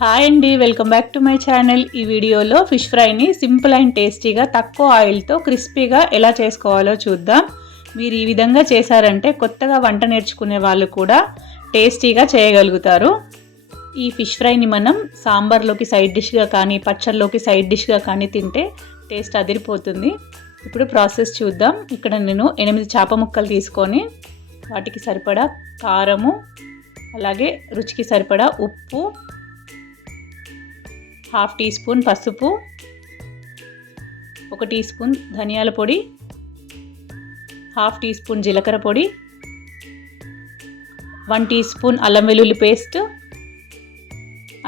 Hi అండి, welcome back to my channel. ఈ వీడియోలో ఫిష్ ఫ్రైని సింపుల్ అండ్ టేస్టీగా తక్కువ ఆయిల్తో క్రిస్పీగా ఎలా చేసుకోవాలో చూద్దాం. మీరు ఈ విధంగా చేశారంటే కొత్తగా వంట నేర్చుకునే వాళ్ళు కూడా టేస్టీగా చేయగలుగుతారు. ఈ ఫిష్ ఫ్రైని మనం సాంబార్లోకి సైడ్ డిష్గా కానీ పచ్చళ్ళలోకి సైడ్ డిష్గా కానీ తింటే టేస్ట్ అదిరిపోతుంది. ఇప్పుడు ప్రాసెస్ చూద్దాం. ఇక్కడ నేను 8 చేప ముక్కలు తీసుకొని వాటికి సరిపడా కారము, అలాగే రుచికి సరిపడా ఉప్పు, 1/2 టీ స్పూన్ పసుపు, 1 టీ స్పూన్ ధనియాల పొడి, 1/2 టీ స్పూన్ జీలకర్ర పొడి, 1 టీ స్పూన్ అల్లం వెల్లుల్లి పేస్ట్,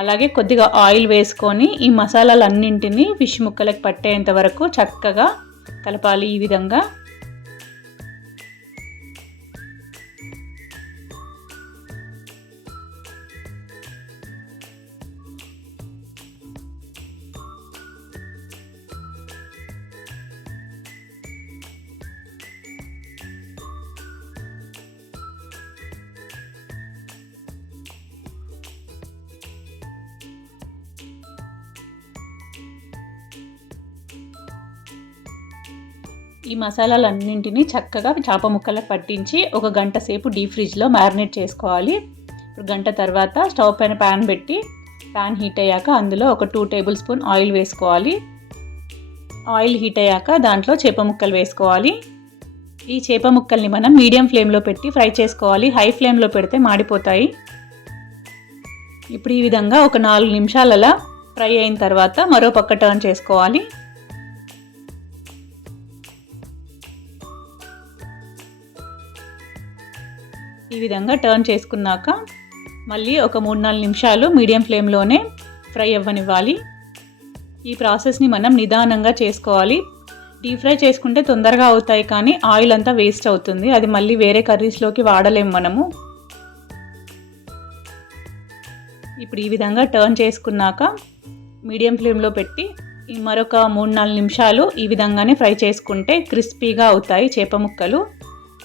అలాగే కొద్దిగా ఆయిల్ వేసుకొని ఈ మసాలాలన్నింటినీ ఫిష్ ముక్కలకు పట్టేంత వరకు చక్కగా కలపాలి. ఈ విధంగా ఈ మసాలాలన్నింటినీ చక్కగా చేప ముక్కలకు పట్టించి 1 గంట సేపు డీప్ ఫ్రిడ్జ్లో మ్యారినేట్ చేసుకోవాలి. ఇప్పుడు గంట తర్వాత స్టవ్ పైన ప్యాన్ పెట్టి ప్యాన్ హీట్ అయ్యాక అందులో ఒక 2 టేబుల్ స్పూన్ ఆయిల్ వేసుకోవాలి. ఆయిల్ హీట్ అయ్యాక దాంట్లో చేప ముక్కలు వేసుకోవాలి. ఈ చేప ముక్కల్ని మనం మీడియం ఫ్లేమ్లో పెట్టి ఫ్రై చేసుకోవాలి. హై ఫ్లేమ్లో పెడితే మాడిపోతాయి. ఇప్పుడు ఈ విధంగా ఒక 4 నిమిషాలు అలా ఫ్రై అయిన తర్వాత మరో పక్క టర్న్ చేసుకోవాలి. ఈ విధంగా టర్న్ చేసుకున్నాక మళ్ళీ ఒక 3-4 నిమిషాలు మీడియం ఫ్లేమ్లోనే ఫ్రై అవ్వనివ్వాలి. ఈ ప్రాసెస్ని మనం నిదానంగా చేసుకోవాలి. డీప్ ఫ్రై చేసుకుంటే తొందరగా అవుతాయి, కానీ ఆయిల్ అంతా వేస్ట్ అవుతుంది. అది మళ్ళీ వేరే కర్రీస్లోకి వాడలేము మనము. ఇప్పుడు ఈ విధంగా టర్న్ చేసుకున్నాక మీడియం ఫ్లేమ్లో పెట్టి మరొక 3-4 నిమిషాలు ఈ విధంగానే ఫ్రై చేసుకుంటే క్రిస్పీగా అవుతాయి చేప ముక్కలు.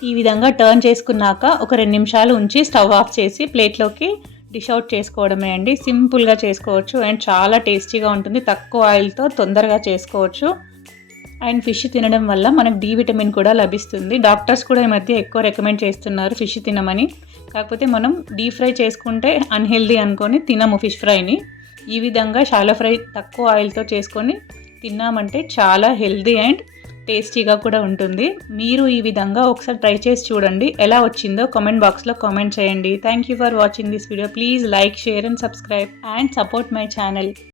ఈ విధంగా టర్న్ చేసుకున్నాక ఒక 2 నిమిషాలు ఉంచి స్టవ్ ఆఫ్ చేసి ప్లేట్లోకి డిష్ అవుట్ చేసుకోవడమే అండి. సింపుల్గా చేసుకోవచ్చు అండ్ చాలా టేస్టీగా ఉంటుంది. తక్కువ ఆయిల్తో తొందరగా చేసుకోవచ్చు. అండ్ ఫిష్ తినడం వల్ల మనకు డి విటమిన్ కూడా లభిస్తుంది. డాక్టర్స్ కూడా ఈ మధ్య ఎక్కువ రికమెండ్ చేస్తున్నారు ఫిష్ తినమని. కాకపోతే మనం డీప్ ఫ్రై చేసుకుంటే అన్హెల్దీ అనుకొని తినము ఫిష్ ఫ్రైని. ఈ విధంగా షాలో ఫ్రై తక్కువ ఆయిల్తో చేసుకొని తిన్నామంటే చాలా హెల్దీ అండ్ టేస్టీగా కూడా ఉంటుంది. మీరు ఈ విధంగా ఒకసారి ట్రై చేసి చూడండి. ఎలా వచ్చిందో కామెంట్ బాక్స్లో కామెంట్ చేయండి. Thank you for watching this video. Please like, share and subscribe and support my channel.